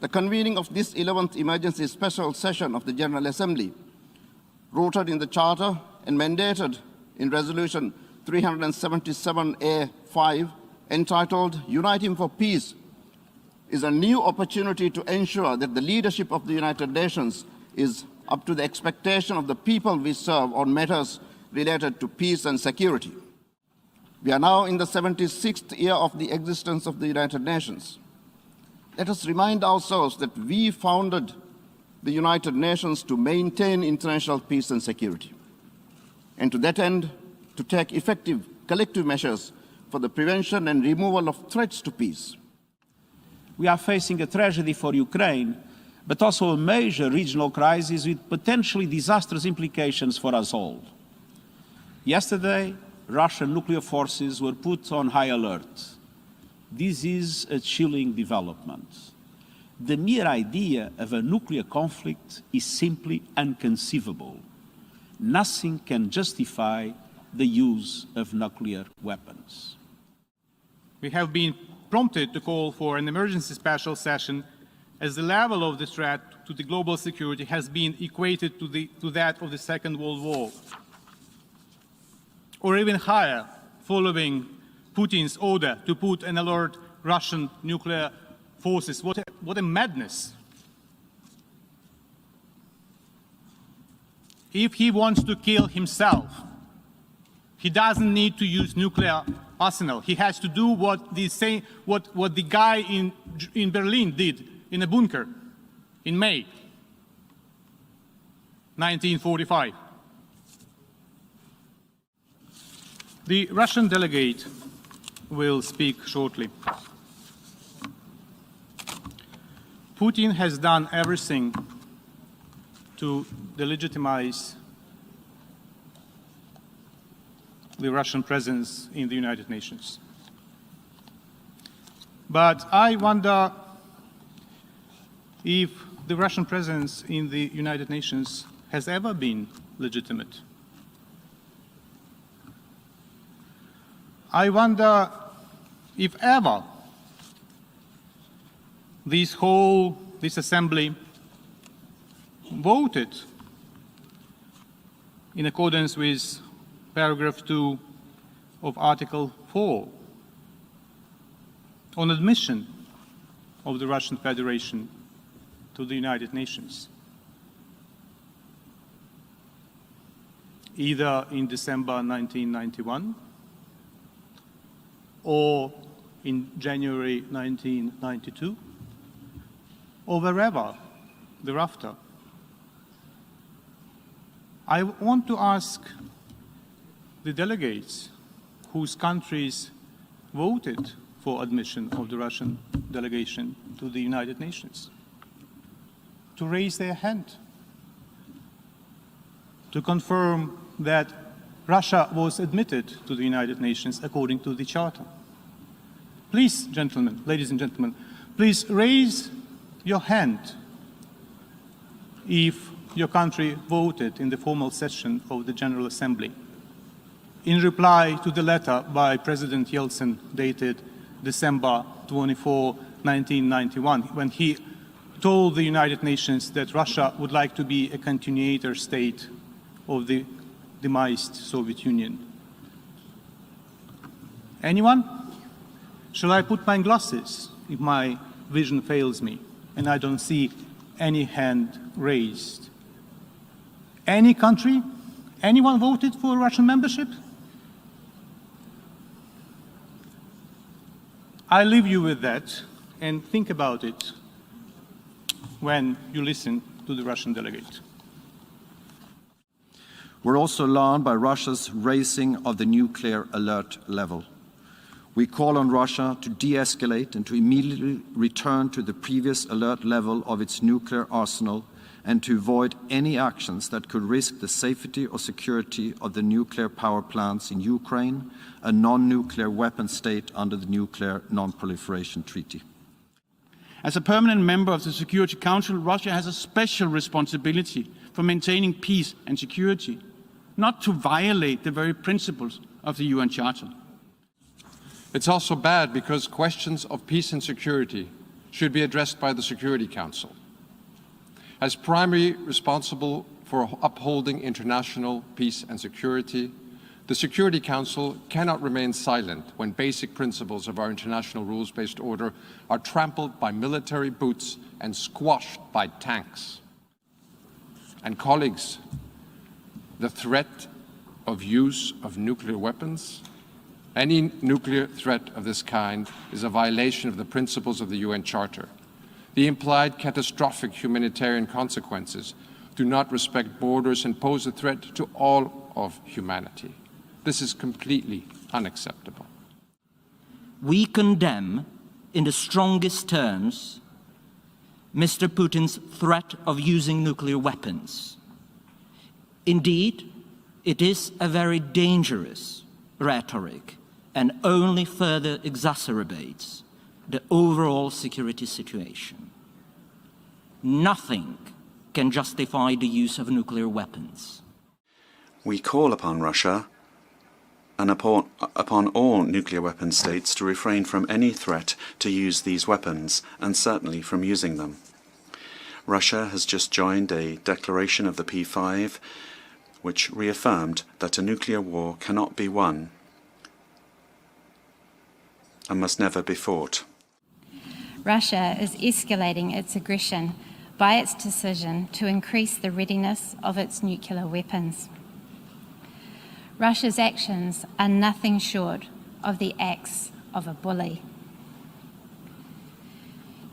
The convening of this 11th emergency special session of the General Assembly, rooted in the Charter and mandated in Resolution 377A5, entitled Uniting for Peace, is a new opportunity to ensure that the leadership of the United Nations is up to the expectation of the people we serve on matters related to peace and security. We are now in the 76th year of the existence of the United Nations. Let us remind ourselves that we founded the United Nations to maintain international peace and security, and to that end, to take effective collective measures for the prevention and removal of threats to peace. We are facing a tragedy for Ukraine, but also a major regional crisis with potentially disastrous implications for us all. Yesterday, Russian nuclear forces were put on high alert. This is a chilling development. The mere idea of a nuclear conflict is simply inconceivable. Nothing can justify the use of nuclear weapons. We have been prompted to call for an emergency special session as the level of the threat to the global security has been equated to that of the Second World War, or even higher, following Putin's order to put and alert Russian nuclear forces. What a madness! If he wants to kill himself, he doesn't need to use nuclear arsenal. He has to do what the guy in Berlin did in a bunker in May 1945. The Russian delegate will speak shortly. Putin has done everything to delegitimize the Russian presence in the United Nations. But I wonder if the Russian presence in the United Nations has ever been legitimate. I wonder if ever this assembly voted in accordance with paragraph 2 of Article 4 on admission of the Russian Federation to the United Nations, either in December 1991 or in January 1992, or wherever thereafter. I want to ask the delegates whose countries voted for admission of the Russian delegation to the United Nations to raise their hand, to confirm that Russia was admitted to the United Nations according to the Charter. Please, gentlemen, ladies and gentlemen, please raise your hand if your country voted in the formal session of the General Assembly in reply to the letter by President Yeltsin dated December 24, 1991, when he told the United Nations that Russia would like to be a continuator state of the demised Soviet Union. Anyone? Shall I put my glasses if my vision fails me and I don't see any hand raised? Any country? Anyone voted for Russian membership? I leave you with that, and think about it when you listen to the Russian delegate. We're also alarmed by Russia's raising of the nuclear alert level. We call on Russia to de-escalate and to immediately return to the previous alert level of its nuclear arsenal and to avoid any actions that could risk the safety or security of the nuclear power plants in Ukraine, a non-nuclear weapon state under the Nuclear Non-Proliferation Treaty. As a permanent member of the Security Council, Russia has a special responsibility for maintaining peace and security, not to violate the very principles of the UN Charter. It's also bad because questions of peace and security should be addressed by the Security Council. As primary responsible for upholding international peace and security, the Security Council cannot remain silent when basic principles of our international rules-based order are trampled by military boots and squashed by tanks. And colleagues, the threat of use of nuclear weapons, any nuclear threat of this kind is a violation of the principles of the UN Charter. The implied catastrophic humanitarian consequences do not respect borders and pose a threat to all of humanity. This is completely unacceptable. We condemn, in the strongest terms, Mr. Putin's threat of using nuclear weapons. Indeed, it is a very dangerous rhetoric and only further exacerbates the overall security situation. Nothing can justify the use of nuclear weapons. We call upon Russia and upon all nuclear weapon states to refrain from any threat to use these weapons, and certainly from using them. Russia has just joined a declaration of the P5 which reaffirmed that a nuclear war cannot be won and must never be fought. Russia is escalating its aggression by its decision to increase the readiness of its nuclear weapons. Russia's actions are nothing short of the acts of a bully.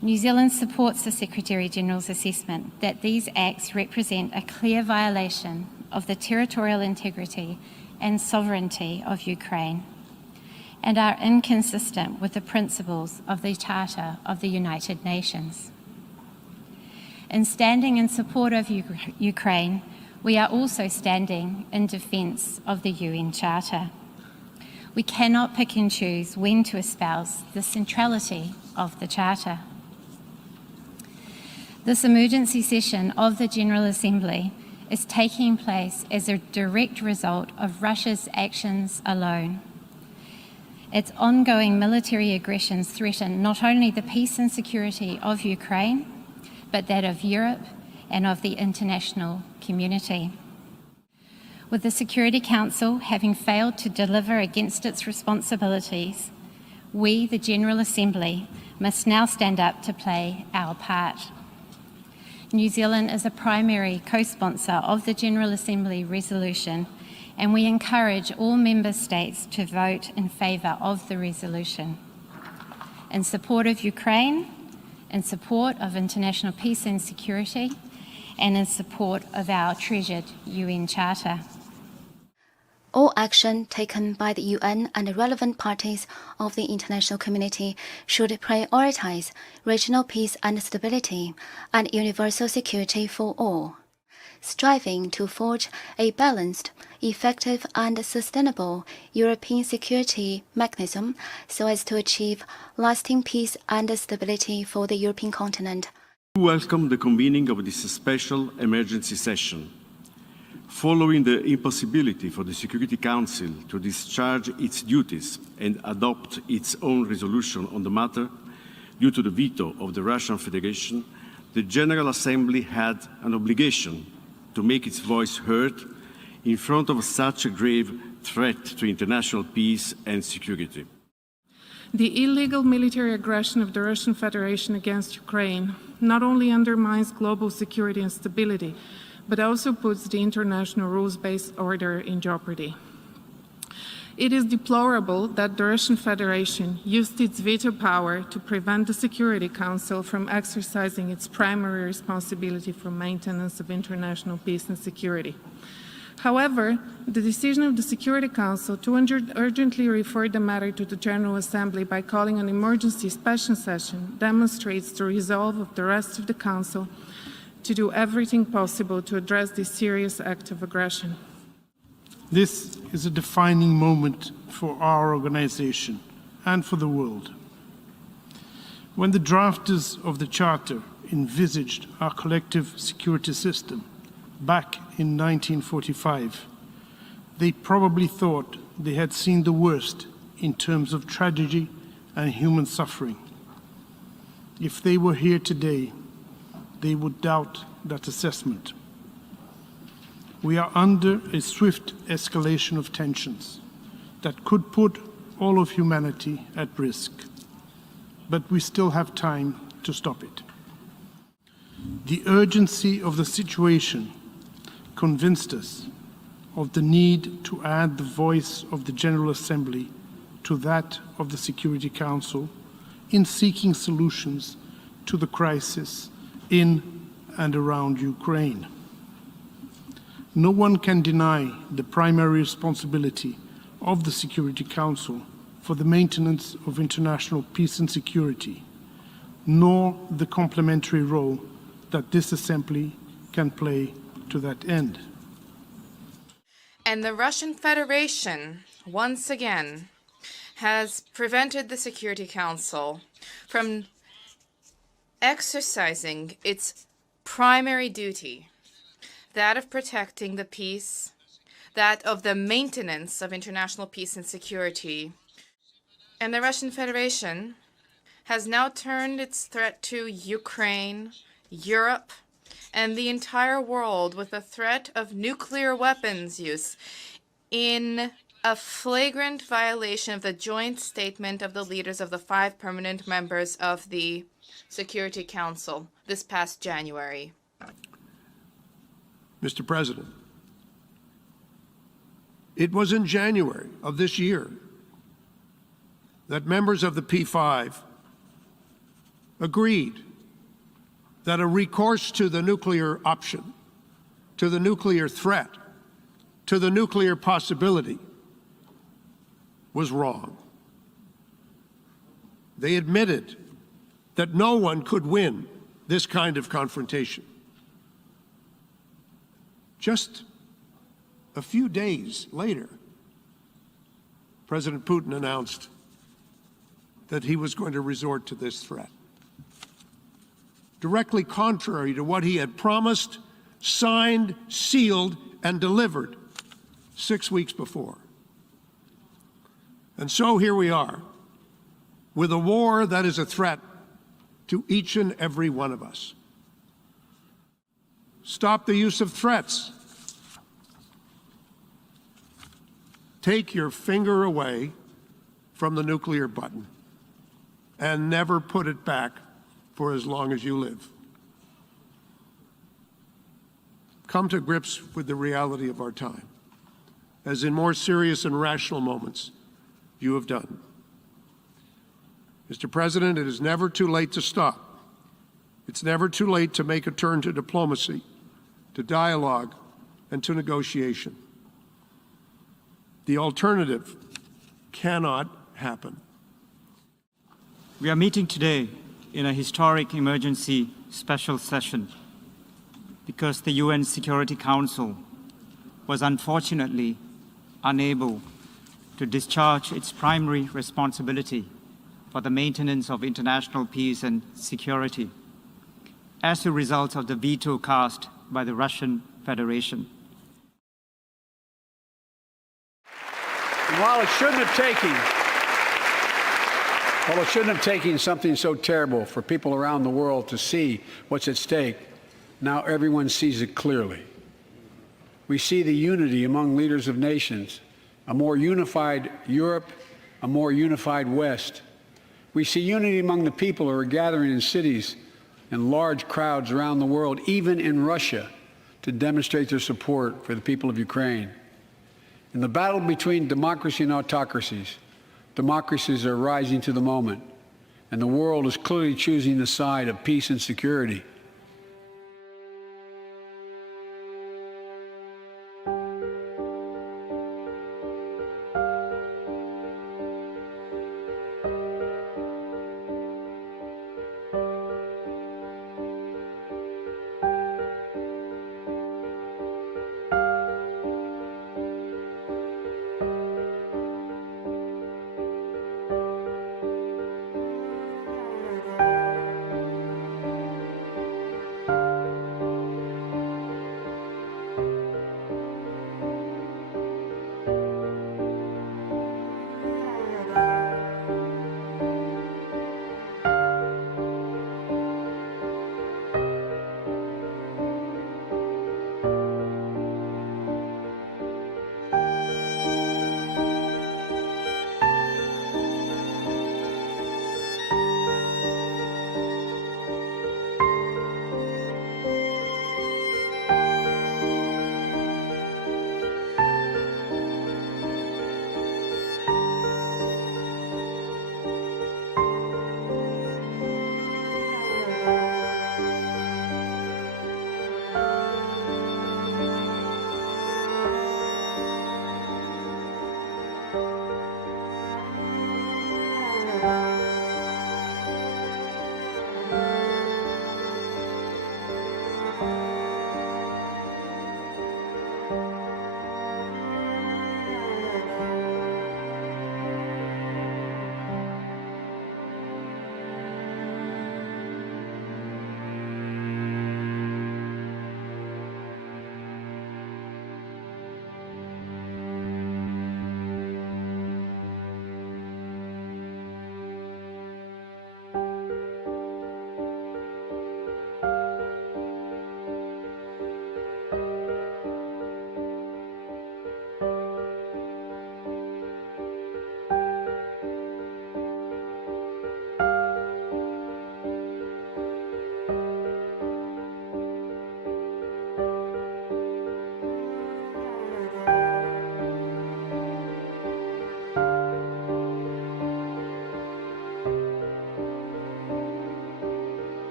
New Zealand supports the Secretary-General's assessment that these acts represent a clear violation of the territorial integrity and sovereignty of Ukraine and are inconsistent with the principles of the Charter of the United Nations. In standing in support of Ukraine, we are also standing in defence of the UN Charter. We cannot pick and choose when to espouse the centrality of the Charter. This emergency session of the General Assembly is taking place as a direct result of Russia's actions alone. Its ongoing military aggressions threaten not only the peace and security of Ukraine, but that of Europe and of the international community. With the Security Council having failed to deliver against its responsibilities, we, the General Assembly, must now stand up to play our part. New Zealand is a primary co-sponsor of the General Assembly resolution, and we encourage all member states to vote in favour of the resolution. In support of Ukraine, in support of international peace and security, and in support of our treasured UN Charter. All action taken by the UN and the relevant parties of the international community should prioritize regional peace and stability and universal security for all, striving to forge a balanced, effective and sustainable European security mechanism so as to achieve lasting peace and stability for the European continent. We welcome the convening of this special emergency session. Following the impossibility for the Security Council to discharge its duties and adopt its own resolution on the matter due to the veto of the Russian Federation, the General Assembly had an obligation to make its voice heard in front of such a grave threat to international peace and security. The illegal military aggression of the Russian Federation against Ukraine not only undermines global security and stability, but also puts the international rules-based order in jeopardy. It is deplorable that the Russian Federation used its veto power to prevent the Security Council from exercising its primary responsibility for maintenance of international peace and security. However, the decision of the Security Council to urgently refer the matter to the General Assembly by calling an emergency special session demonstrates the resolve of the rest of the Council to do everything possible to address this serious act of aggression. This is a defining moment for our organization and for the world. When the drafters of the Charter envisaged our collective security system back in 1945, they probably thought they had seen the worst in terms of tragedy and human suffering. If they were here today, they would doubt that assessment. We are under a swift escalation of tensions that could put all of humanity at risk, but we still have time to stop it. The urgency of the situation convinced us of the need to add the voice of the General Assembly to that of the Security Council in seeking solutions to the crisis in and around Ukraine. No one can deny the primary responsibility of the Security Council for the maintenance of international peace and security, nor the complementary role that this Assembly can play to that end. And the Russian Federation, once again, has prevented the Security Council from exercising its primary duty, that of protecting the peace, that of the maintenance of international peace and security. And the Russian Federation has now turned its threat to Ukraine, Europe, and the entire world with the threat of nuclear weapons use in a flagrant violation of the joint statement of the leaders of the 5 permanent members of the Security Council this past January. Mr. President, it was in January of this year that members of the P5 agreed that a recourse to the nuclear option, to the nuclear threat, to the nuclear possibility was wrong. They admitted that no one could win this kind of confrontation. Just a few days later, President Putin announced that he was going to resort to this threat, directly contrary to what he had promised, signed, sealed, and delivered 6 weeks before. And so here we are, with a war that is a threat to each and every one of us. Stop the use of threats. Take your finger away from the nuclear button and never put it back for as long as you live. Come to grips with the reality of our time, as in more serious and rational moments you have done. Mr. President, it is never too late to stop. It's never too late to make a turn to diplomacy, to dialogue, and to negotiation. The alternative cannot happen. We are meeting today in a historic emergency special session because the UN Security Council was unfortunately unable to discharge its primary responsibility for the maintenance of international peace and security as a result of the veto cast by the Russian Federation. And while it shouldn't have taken something so terrible for people around the world to see what's at stake, now everyone sees it clearly. We see the unity among leaders of nations, a more unified Europe, a more unified West. We see unity among the people who are gathering in cities and large crowds around the world, even in Russia, to demonstrate their support for the people of Ukraine. In the battle between democracy and autocracies, democracies are rising to the moment, and the world is clearly choosing the side of peace and security.